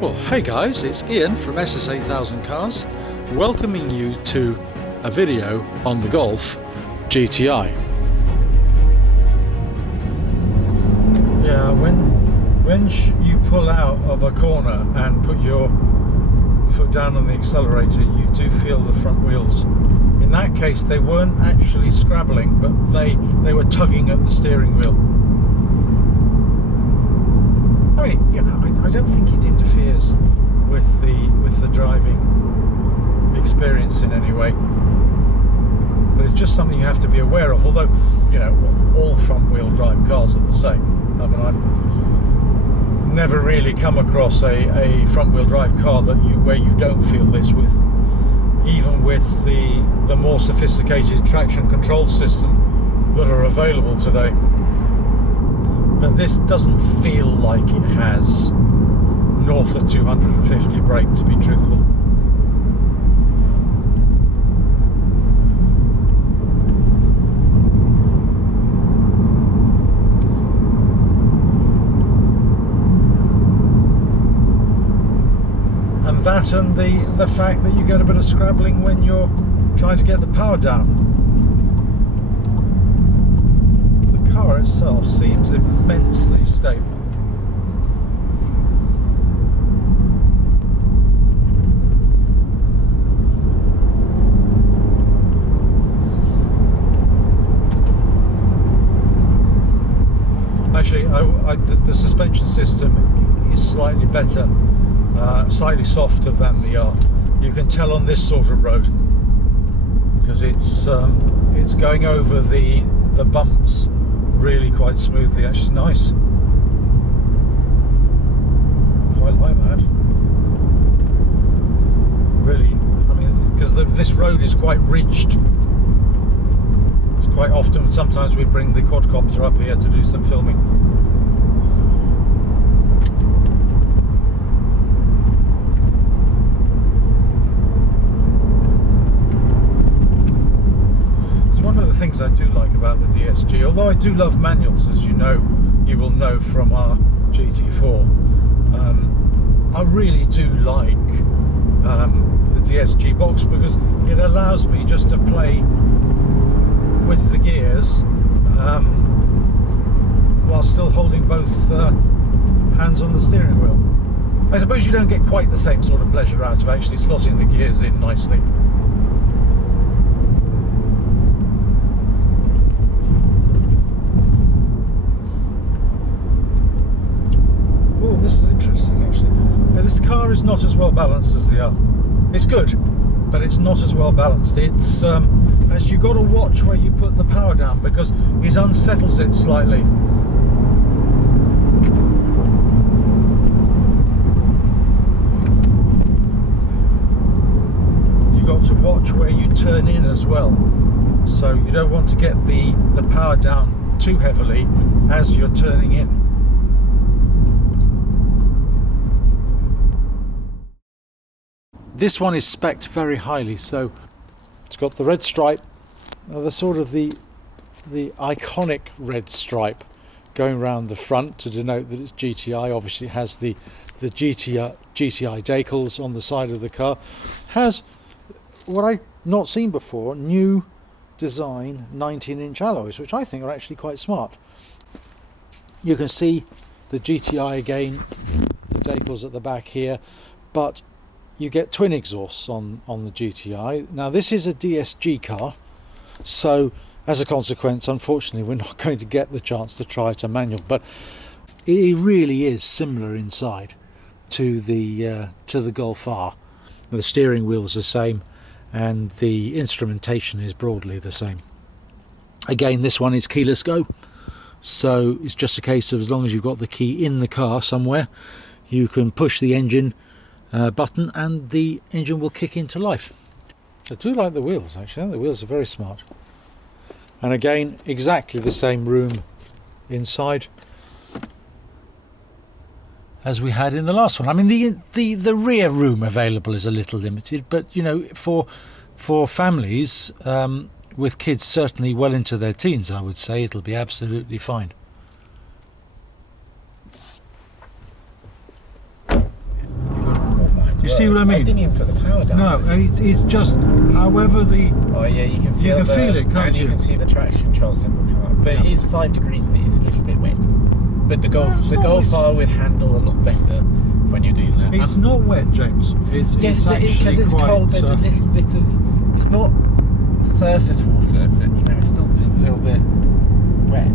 Well, hey guys, it's Ian from SS8000 Cars, welcoming you to a video on the Golf GTI. Yeah, when you pull out of a corner and put your foot down on the accelerator, you do feel the front wheels. In that case, they weren't actually scrabbling, but they were tugging at the steering wheel. I mean, you know, I don't think it interferes with the driving experience in any way, but it's just something you have to be aware of. Although, you know, all front-wheel drive cars are the same. I mean, I've never really come across a front-wheel drive car where you don't feel this with, even with the more sophisticated traction control system that are available today. But this doesn't feel like it has north of 250 brake, to be truthful. And that, and the fact that you get a bit of scrabbling when you're trying to get the power down. The car itself seems immensely stable. Actually, the suspension system is slightly better, slightly softer than the R. You can tell on this sort of road because it's going over the bumps really quite smoothly. Actually, nice. Quite like that. Really, I mean, because this road is quite ridged. It's quite often. Sometimes we bring the quadcopter up here to do some filming. One of the things I do like about the DSG, although I do love manuals, as you know, you will know from our GT4, I really do like the DSG box because it allows me just to play with the gears while still holding both hands on the steering wheel. I suppose you don't get quite the same sort of pleasure out of actually slotting the gears in nicely. This is interesting, actually. Now, this car is not as well balanced as the R. It's good, but it's not as well balanced. It's as you've got to watch where you put the power down because it unsettles it slightly. You've got to watch where you turn in as well, so you don't want to get the power down too heavily as you're turning in. This one is spec'd very highly, so it's got the red stripe, the sort of the iconic red stripe going around the front to denote that it's GTI. Obviously it has the GTI decals on the side of the car. Has what I've not seen before, new design 19-inch alloys, which I think are actually quite smart. You can see the GTI again, the decals at the back here, but you get twin exhausts on the GTI. Now this is a DSG car, so as a consequence, unfortunately, we're not going to get the chance to try it a manual, but it really is similar inside to the Golf R. The steering wheel is the same, and the instrumentation is broadly the same. Again, this one is keyless go, so it's just a case of as long as you've got the key in the car somewhere, you can push the engine button and the engine will kick into life. I do like the wheels, actually. I think the wheels are very smart. And again, exactly the same room inside as we had in the last one. I mean, the rear room available is a little limited, but you know, for families with kids certainly well into their teens, I would say it'll be absolutely fine. see what I mean? I didn't even put the power down. No, it's just, however the... Oh yeah, you can feel it, can't you? And you can see the traction control symbol come up. But it is 5 degrees and it is a little bit wet. But the Golf R would handle a lot better when you're doing that. It's not wet, James. It's actually because it's quite, cold. There's a little bit of. It's not surface water, but you know, it's still just a little bit wet.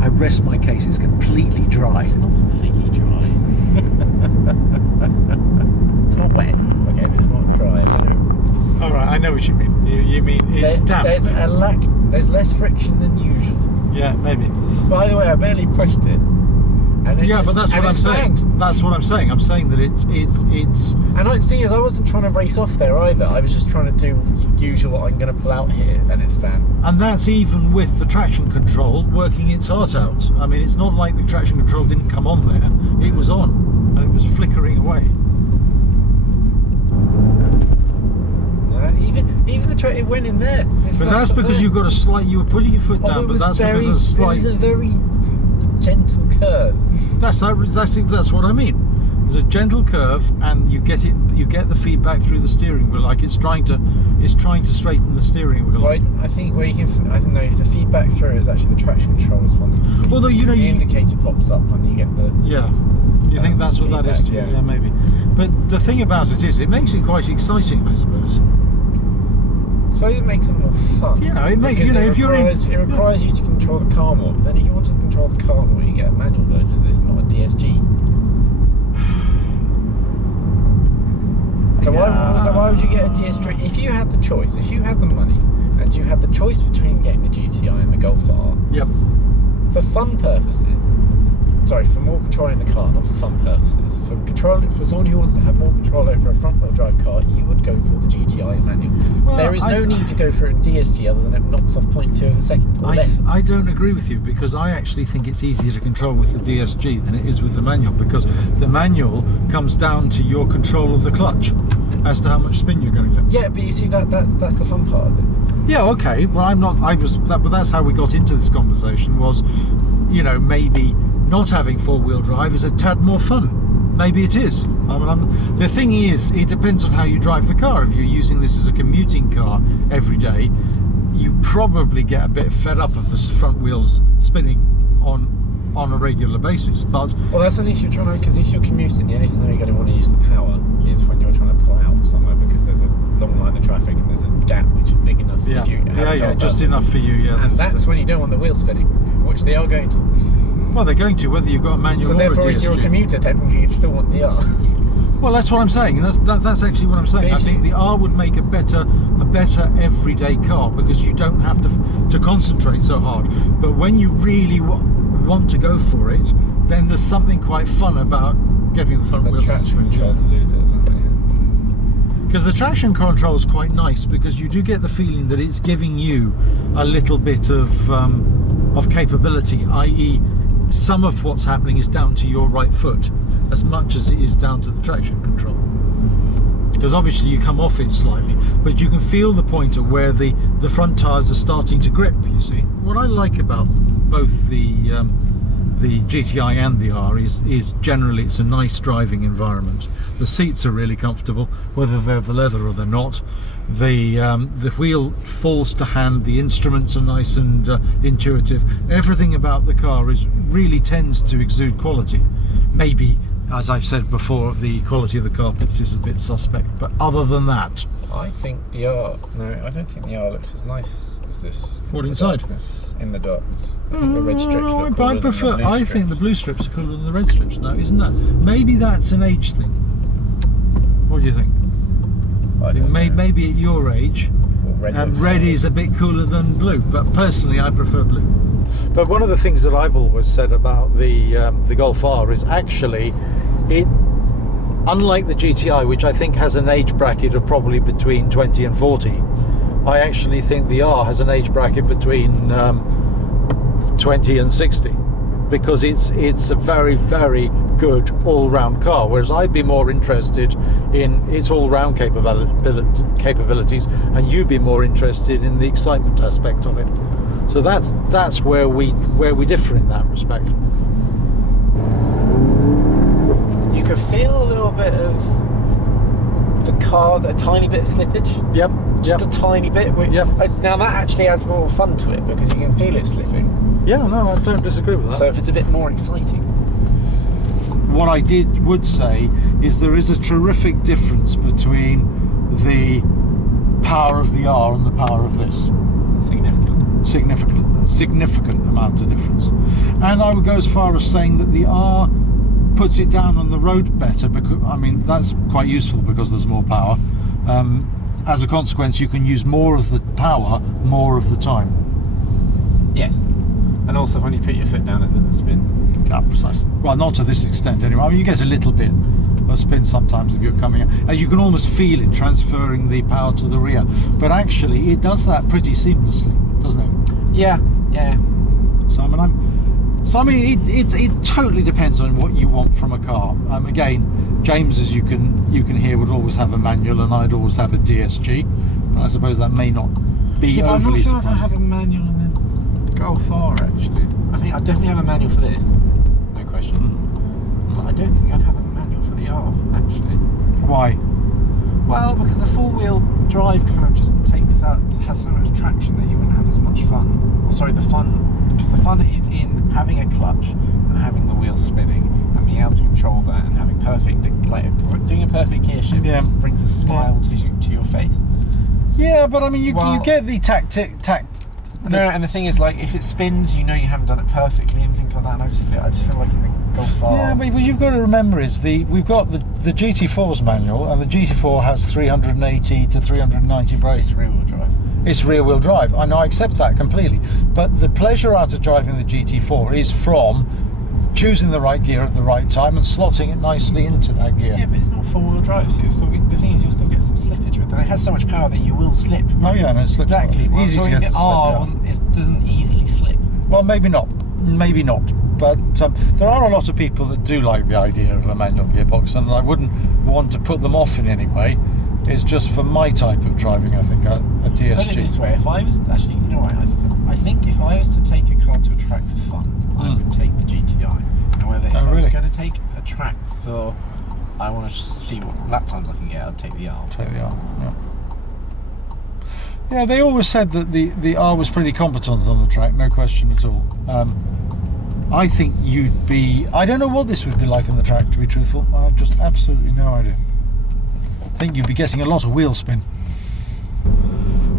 I rest my case. It's completely dry. It's not completely dry. It's not wet, okay, but it's not dry. No. All right, I know what you mean. You mean it's damp. There's less friction than usual. Yeah, maybe. By the way, I barely pressed it. And but that's what I'm saying. That's what I'm saying. I'm saying that it's. And the thing is, I wasn't trying to race off there either. I was just trying to do usual what I'm going to pull out here, and it's fine. And that's even with the traction control working its heart out. I mean, it's not like the traction control didn't come on there. It was on, and it was flickering away. Even the it went in there. But that's because you've got a slight. You were putting your foot down, but that's because there's a slight. It was a very gentle curve. That's what I mean. There's a gentle curve, and you get the feedback through the steering wheel, like it's trying to straighten the steering wheel. Well, I think where you can, I don't know, the feedback through is actually the traction control response. Although the indicator pops up when you get the. Yeah. You think that's what that is? Yeah, maybe. But the thing about it is, it makes it quite exciting, I suppose. I suppose it makes it more fun. Yeah, it makes if you're in. It requires you to control the car more. But then if you want to control the car more, you get a manual version of this, not a DSG. So why would you get a DSG? If you had the choice, if you had the money, and you had the choice between getting the GTI and the Golf R, yep. For fun purposes, sorry, for more control in the car, not for fun purposes, for someone who wants to have more control over a front-wheel drive car, you would go for the GTI manual. Well, there is no need to go for a DSG other than it knocks off 0.2 of a second or less. I don't agree with you, because I actually think it's easier to control with the DSG than it is with the manual, because the manual comes down to your control of the clutch as to how much spin you're going to get. Yeah, but you see that's the fun part of it. Yeah, okay. Well, but that's how we got into this conversation. Was, you know, maybe not having four-wheel drive is a tad more fun. Maybe it is. The thing is, it depends on how you drive the car. If you're using this as a commuting car every day, you probably get a bit fed up of the front wheels spinning on a regular basis. But well, that's only if you're trying to, because if you're commuting, the only time you're going to want to use the power is when you're trying to pull out somewhere, because there's a long line of traffic and there's a gap which is big enough. Yeah, if you just enough for you. Yeah, and that's when you don't want the wheels spinning, which they are going to. Well, they're going to, whether you've got a manual or a DSG. So therefore, if you're a commuter, technically you still want the R. Well, that's what I'm saying. That's actually what I'm saying. I think the R would make a better everyday car, because you don't have to concentrate so hard. But when you really want to go for it, then there's something quite fun about getting the front wheels. Traction control to lose it. Because the traction control is quite nice, because you do get the feeling that it's giving you a little bit of capability, i.e. some of what's happening is down to your right foot as much as it is down to the traction control. Because obviously you come off it slightly, but you can feel the pointer where the front tyres are starting to grip, you see. What I like about both the GTI and the R is generally it's a nice driving environment. The seats are really comfortable, whether they're the leather or they're not. The wheel falls to hand, the instruments are nice and intuitive. Everything about the car really tends to exude quality. Maybe, as I've said before, the quality of the carpets is a bit suspect, but other than that, I think the R. No, I don't think the R looks as nice as this. What inside? In the darkness. I think the red strips look cooler I prefer. Than the blue I think the blue strips are cooler than the red strips. Now, isn't that? Maybe that's an age thing. What do you think? Maybe at your age, red is a bit cooler than blue. But personally, I prefer blue. But one of the things that I've always said about the Golf R is actually it. Unlike the GTI, which I think has an age bracket of probably between 20 and 40, I actually think the R has an age bracket between 20 and 60, because it's a very, very good all-round car, whereas I'd be more interested in its all-round capabilities, and you'd be more interested in the excitement aspect of it. So that's where we differ in that respect. You could feel a little bit of the car a tiny bit of slippage. Yep. Just a tiny bit. Yep. Now that actually adds more fun to it because you can feel it slipping. Yeah, no, I don't disagree with that. So if it's a bit more exciting. What I would say is there is a terrific difference between the power of the R and the power of this. Significant amount of difference. And I would go as far as saying that the R puts it down on the road better, because I mean that's quite useful because there's more power. As a consequence, you can use more of the power more of the time. Yes. And also when you put your foot down, it doesn't spin. Yeah, precisely. Well, not to this extent anyway. I mean, you get a little bit of spin sometimes if you're coming out, and you can almost feel it transferring the power to the rear. But actually, it does that pretty seamlessly, doesn't it? Yeah, yeah. So I mean, it totally depends on what you want from a car. Again, James, as you can hear, would always have a manual, and I'd always have a DSG. But I suppose that may not be I'm overly not sure surprising. if I have a manual in the Golf R actually. I think I definitely have a manual for this, no question. But I don't think I'd have a manual for the R actually. Why? Well, because the four-wheel drive kind of just has so much traction that you wouldn't have as much fun. Or sorry, because the fun is in having a clutch and having the wheels spinning and being able to control that and having doing a perfect gear shift. Yeah. Brings a smile to your face. Yeah, but I mean, you get the No, and the thing is, like, if it spins, you know you haven't done it perfectly and things like that. And I just feel like in the Golf R. Yeah, but what you've got to remember is we've got the GT4's manual, and the GT4 has 380 to 390 brakes. It's rear-wheel drive. It's rear-wheel drive. I know, I accept that completely. But the pleasure out of driving the GT4 is from choosing the right gear at the right time and slotting it nicely into that gear. Yeah, but it's not four-wheel drive, so the thing is, you'll still get some slippage with it. And it has so much power that you will slip. Oh yeah, no, it slips. Exactly. Easy to get the to R slip, yeah. it doesn't easily slip. Well, maybe not. But there are a lot of people that do like the idea of a manual gearbox, and I wouldn't want to put them off in any way. It's just for my type of driving, I think, a DSG. Put it this way, if I was actually, you know what, I think if I was to take a car to a track for fun, I would take the GTI. However, if I was going to take a track for, I want to see what lap times I can get, I'd take the R. Take the R, yeah. Yeah, they always said that the R was pretty competent on the track, no question at all. I think you'd be... I don't know what this would be like on the track, to be truthful. I have just absolutely no idea. I think you'd be getting a lot of wheel spin.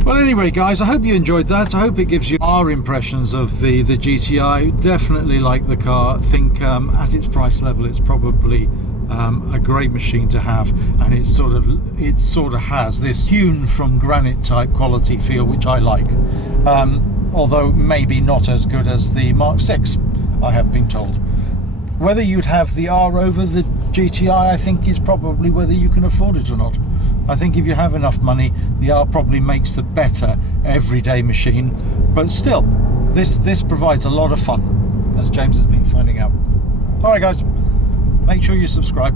Well, anyway, guys, I hope you enjoyed that. I hope it gives you our impressions of the GTI. Definitely like the car. I think at its price level, it's probably a great machine to have, and it sort of has this hewn from granite type quality feel, which I like. Although maybe not as good as the Mark 6, I have been told. Whether you'd have the R over the GTI, I think, is probably whether you can afford it or not. I think if you have enough money, the R probably makes the better everyday machine. But still, this provides a lot of fun, as James has been finding out. All right, guys, make sure you subscribe.